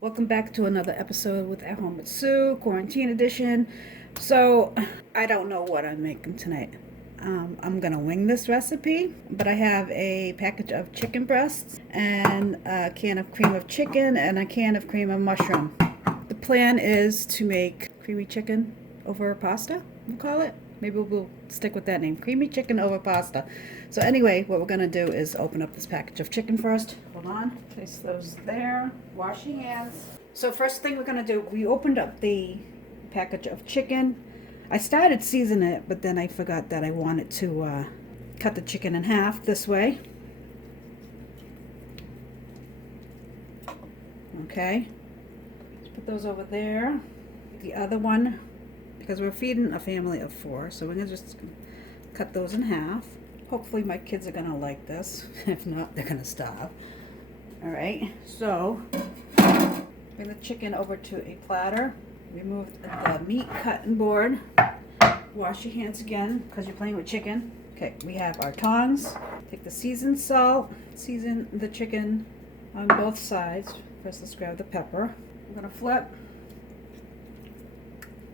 Welcome back to another episode with At Home with Sue, Quarantine Edition. So, I don't know what I'm making tonight. I'm gonna wing this recipe, but I have a package of chicken breasts and a can of cream of chicken and a can of cream of mushroom. The plan is to make creamy chicken over pasta, we'll call it. Maybe we'll stick with that name, creamy chicken over pasta. So anyway, what we're gonna do is open up this package of chicken first. Hold on, place those there. Wash your hands. So first thing we're gonna do, we opened up the package of chicken. I started seasoning it, but then I forgot that I wanted to cut the chicken in half this way. Okay, let's put those over there. The other one, because we're feeding a family of 4, so we're gonna just cut those in half. Hopefully my kids are gonna like this. If not, they're gonna starve. All right, so bring the chicken over to a platter. Remove the meat cutting board. Wash your hands again because you're playing with chicken. Okay, we have our tongs. Take the seasoned salt, season the chicken on both sides. First, let's grab the pepper. I'm gonna flip.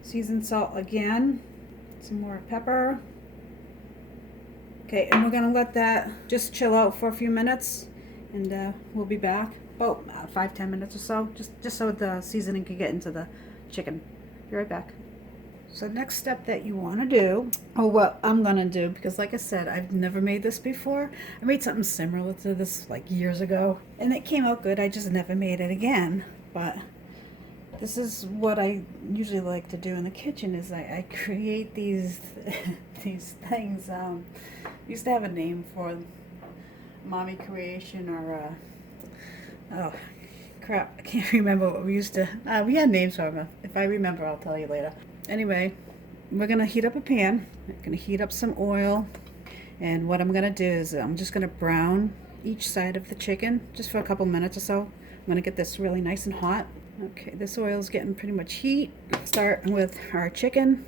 Seasoned salt again. Some more pepper. Okay, and we're gonna let that just chill out for a few minutes, and we'll be back. About 5-10 minutes or so, just so the seasoning can get into the chicken. Be right back. So next step that you want to do, or what I'm gonna do, because like I said, I've never made this before. I made something similar to this like years ago, and it came out good. I just never made it again. But this is what I usually like to do in the kitchen: is I create these these things. I used to have a name for mommy creation, or oh crap, I can't remember what we used to. We had names for them. If I remember, I'll tell you later. Anyway, we're gonna heat up a pan. I'm gonna heat up some oil, and what I'm gonna do is I'm just gonna brown each side of the chicken just for a couple minutes or so. I'm gonna get this really nice and hot. Okay, this oil is getting pretty much heat. Start with our chicken.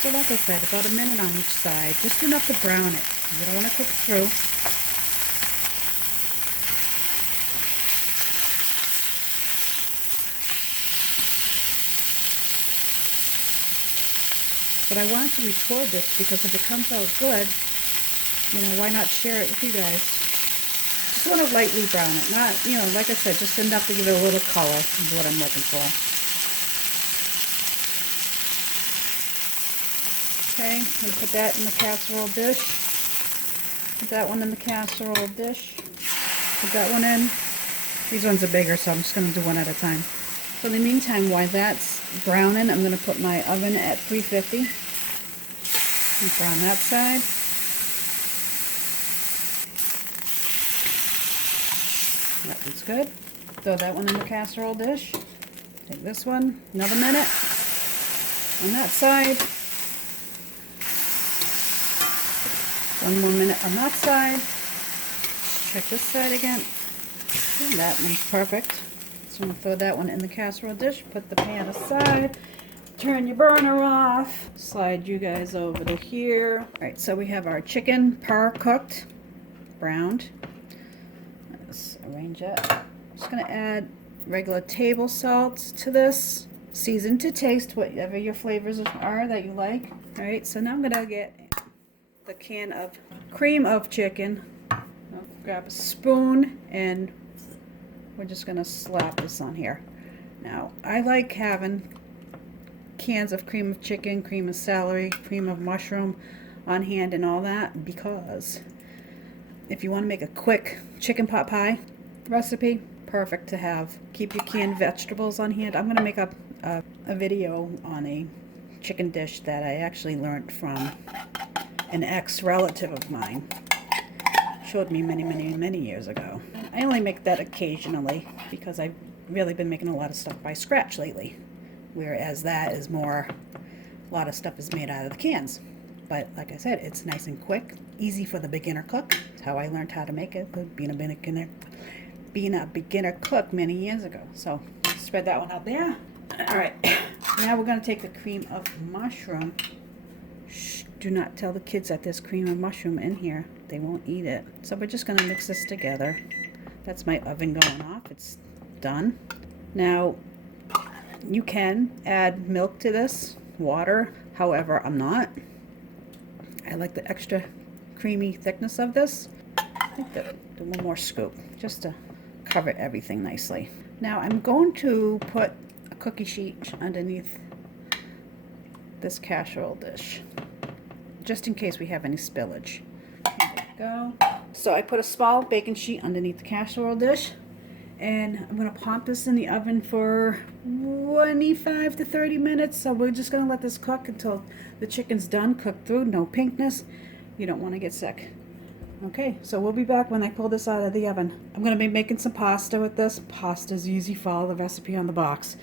So like I said, about a minute on each side, just enough to brown it. You don't want to cook it through. But I wanted to record this because if it comes out good, why not share it with you guys? Just want to lightly brown it. Not, like I said, just enough to give it a little color is what I'm looking for. Okay, we put that in the casserole dish. Put that one in the casserole dish. Put that one in. These ones are bigger, so I'm just going to do one at a time. So in the meantime, while that's browning, I'm going to put my oven at 350. And brown that side. That one's good. Throw that one in the casserole dish. Take this one, another minute on that side. 1 more minute on that side. Check this side again. And that one's perfect. So I'm going to throw that one in the casserole dish. Put the pan aside. Turn your burner off. Slide you guys over to here. Alright, so we have our chicken par cooked, browned. Let's arrange it. I'm just going to add regular table salt to this. Season to taste, whatever your flavors are that you like. Alright, so now I'm going to get the can of cream of chicken. I'll grab a spoon and we're just gonna slap this on here. Now, I like having cans of cream of chicken, cream of celery, cream of mushroom on hand and all that, because if you want to make a quick chicken pot pie recipe, perfect to have. Keep your canned vegetables on hand. I'm gonna make a video on a chicken dish that I actually learned from an ex-relative of mine. Showed me many years ago. I only make that occasionally because I've really been making a lot of stuff by scratch lately, whereas that is more, a lot of stuff is made out of the cans. But like I said, it's nice and quick, easy for the beginner cook. It's how I learned how to make it, being a beginner cook many years ago. So spread that one out there. All right, now we're going to take the cream of mushroom Do not tell the kids that there's cream of mushroom in here. They won't eat it. So we're just gonna mix this together. That's my oven going off. It's done. Now, you can add milk to this, water. However, I'm not. I like the extra creamy thickness of this. I think do one more scoop just to cover everything nicely. Now I'm going to put a cookie sheet underneath this casserole dish, just in case we have any spillage. There we go. So I put a small baking sheet underneath the casserole dish, and I'm going to pop this in the oven for 25 to 30 minutes. So we're just going to let this cook until the chicken's done, cooked through, no pinkness. You don't want to get sick. Okay, so we'll be back when I pull this out of the oven. I'm going to be making some pasta with this. Pasta's easy. Follow the recipe on the box.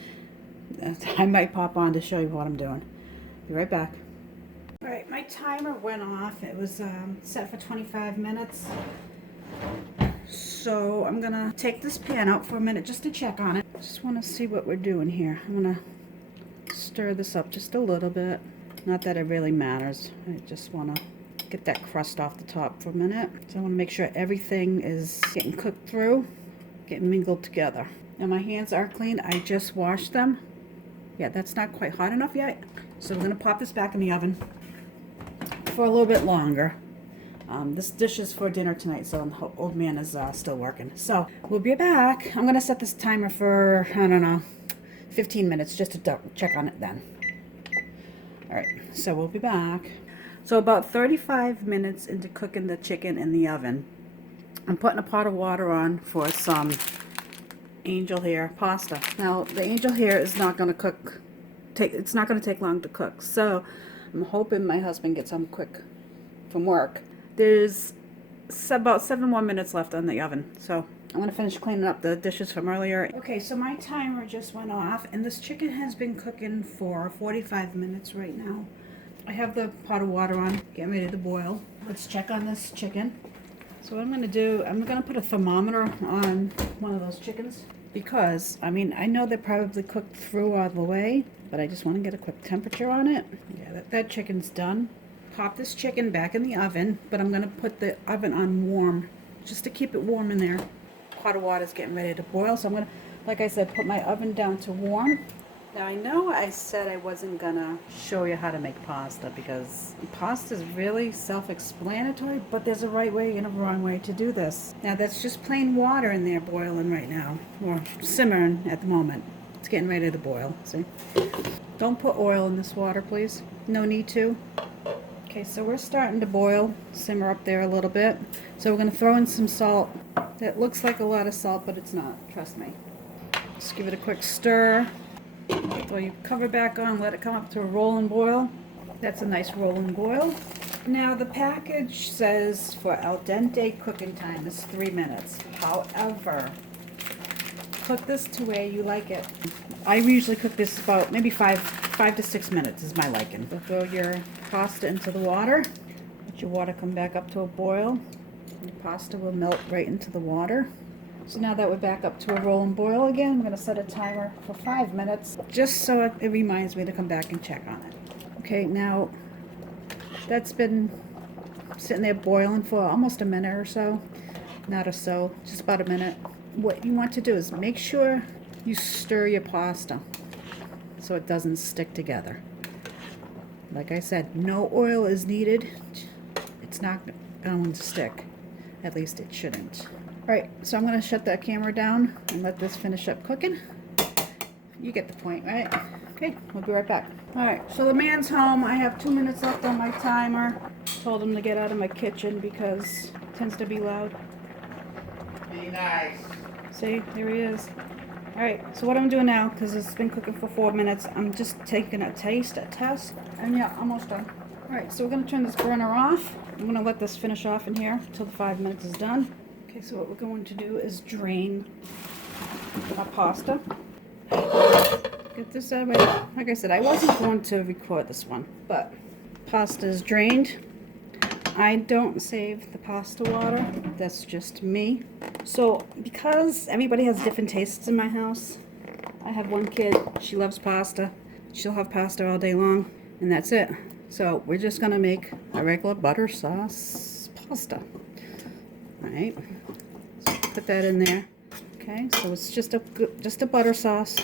I might pop on to show you what I'm doing. Be right back. All right, my timer went off. It was set for 25 minutes. So I'm going to take this pan out for a minute just to check on it. Just want to see what we're doing here. I'm going to stir this up just a little bit. Not that it really matters. I just want to get that crust off the top for a minute. So I want to make sure everything is getting cooked through, getting mingled together. Now my hands are clean. I just washed them. Yeah, that's not quite hot enough yet. So we're going to pop this back in the oven for a little bit longer. This dish is for dinner tonight, so the old man is still working. So we'll be back. I'm going to set this timer for, I don't know, 15 minutes just to check on it then. All right, so we'll be back. So about 35 minutes into cooking the chicken in the oven, I'm putting a pot of water on for some angel hair pasta. Now the angel hair is not going to cook. It's not going to take long to cook. So I'm hoping my husband gets home quick from work. There's about 7 more minutes left on the oven. So I'm going to finish cleaning up the dishes from earlier. Okay, so my timer just went off, and this chicken has been cooking for 45 minutes right now. I have the pot of water on, getting ready to boil. Let's check on this chicken. So what I'm going to do, I'm going to put a thermometer on one of those chickens because, I mean, I know they're probably cooked through all the way, but I just want to get a quick temperature on it. Yeah, that chicken's done. Pop this chicken back in the oven, but I'm going to put the oven on warm just to keep it warm in there. Pot of water is getting ready to boil, so I'm going to, like I said, put my oven down to warm. Now I know I said I wasn't gonna show you how to make pasta because pasta is really self-explanatory, but there's a right way and a wrong way to do this. Now that's just plain water in there boiling right now, or simmering at the moment. It's getting ready to boil, see? Don't put oil in this water, please. No need to. Okay, so we're starting to boil, simmer up there a little bit. So we're gonna throw in some salt. That looks like a lot of salt, but it's not, trust me. Just give it a quick stir. Throw your cover back on, let it come up to a rolling boil. That's a nice rolling boil. Now the package says for al dente cooking time is 3 minutes. However, cook this to where you like it. I usually cook this about maybe 5 to 6 minutes is my liking. So throw your pasta into the water. Let your water come back up to a boil. Your pasta will melt right into the water. So now that we're back up to a rolling boil again, I'm going to set a timer for 5 minutes, just so it reminds me to come back and check on it. Okay, now that's been sitting there boiling for almost a minute or so. Not or so, just about a minute. What you want to do is make sure you stir your pasta so it doesn't stick together. Like I said, no oil is needed. It's not going to stick. At least it shouldn't. Alright, so I'm going to shut that camera down and let this finish up cooking. You get the point, right? Okay, we'll be right back. Alright, so the man's home. I have 2 minutes left on my timer. Told him to get out of my kitchen because it tends to be loud. Be nice. See, there he is. Alright, so what I'm doing now, because it's been cooking for 4 minutes, I'm just taking a test, and yeah, almost done. Alright, so we're going to turn this burner off. I'm going to let this finish off in here until the 5 minutes is done. Okay, so what we're going to do is drain our pasta. Get this out of the way. Like I said, I wasn't going to record this one, but pasta is drained. I don't save the pasta water. That's just me. So because everybody has different tastes in my house, I have one kid, she loves pasta. She'll have pasta all day long, and that's it. So we're just gonna make a regular butter sauce pasta. All right, so put that in there. Okay, so it's just a butter sauce.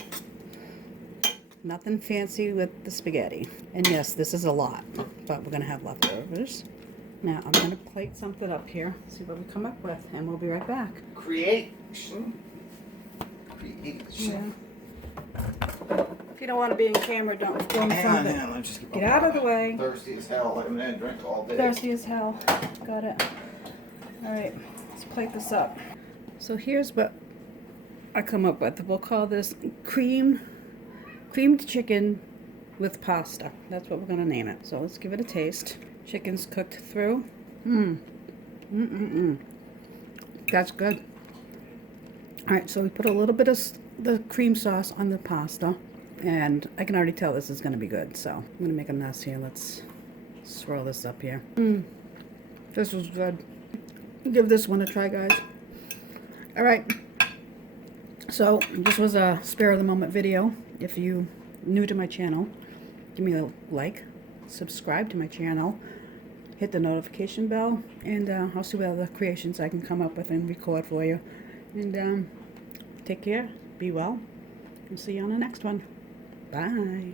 Nothing fancy with the spaghetti. And yes, this is a lot, but we're gonna have leftovers. Now I'm gonna plate something up here, see what we come up with, and we'll be right back. Creation. Yeah. If you don't want to be in camera, don't film something. Let me just Get out of the way. Thirsty as hell. I haven't had a drink all day. Thirsty as hell. Got it. All right, let's plate this up. So here's what I come up with. We'll call this creamed chicken with pasta. That's what we're gonna name it. So let's give it a taste. Chicken's cooked through. That's good. All right, so we put a little bit of the cream sauce on the pasta, and I can already tell this is gonna be good. So I'm gonna make a mess here. Let's swirl this up here. This was good. Give this one a try, guys. All right. So this was a spare of the moment video. If you new to my channel, give me a like, subscribe to my channel, hit the notification bell, and I'll see what other creations I can come up with and record for you. And take care, be well, and see you on the next one. Bye.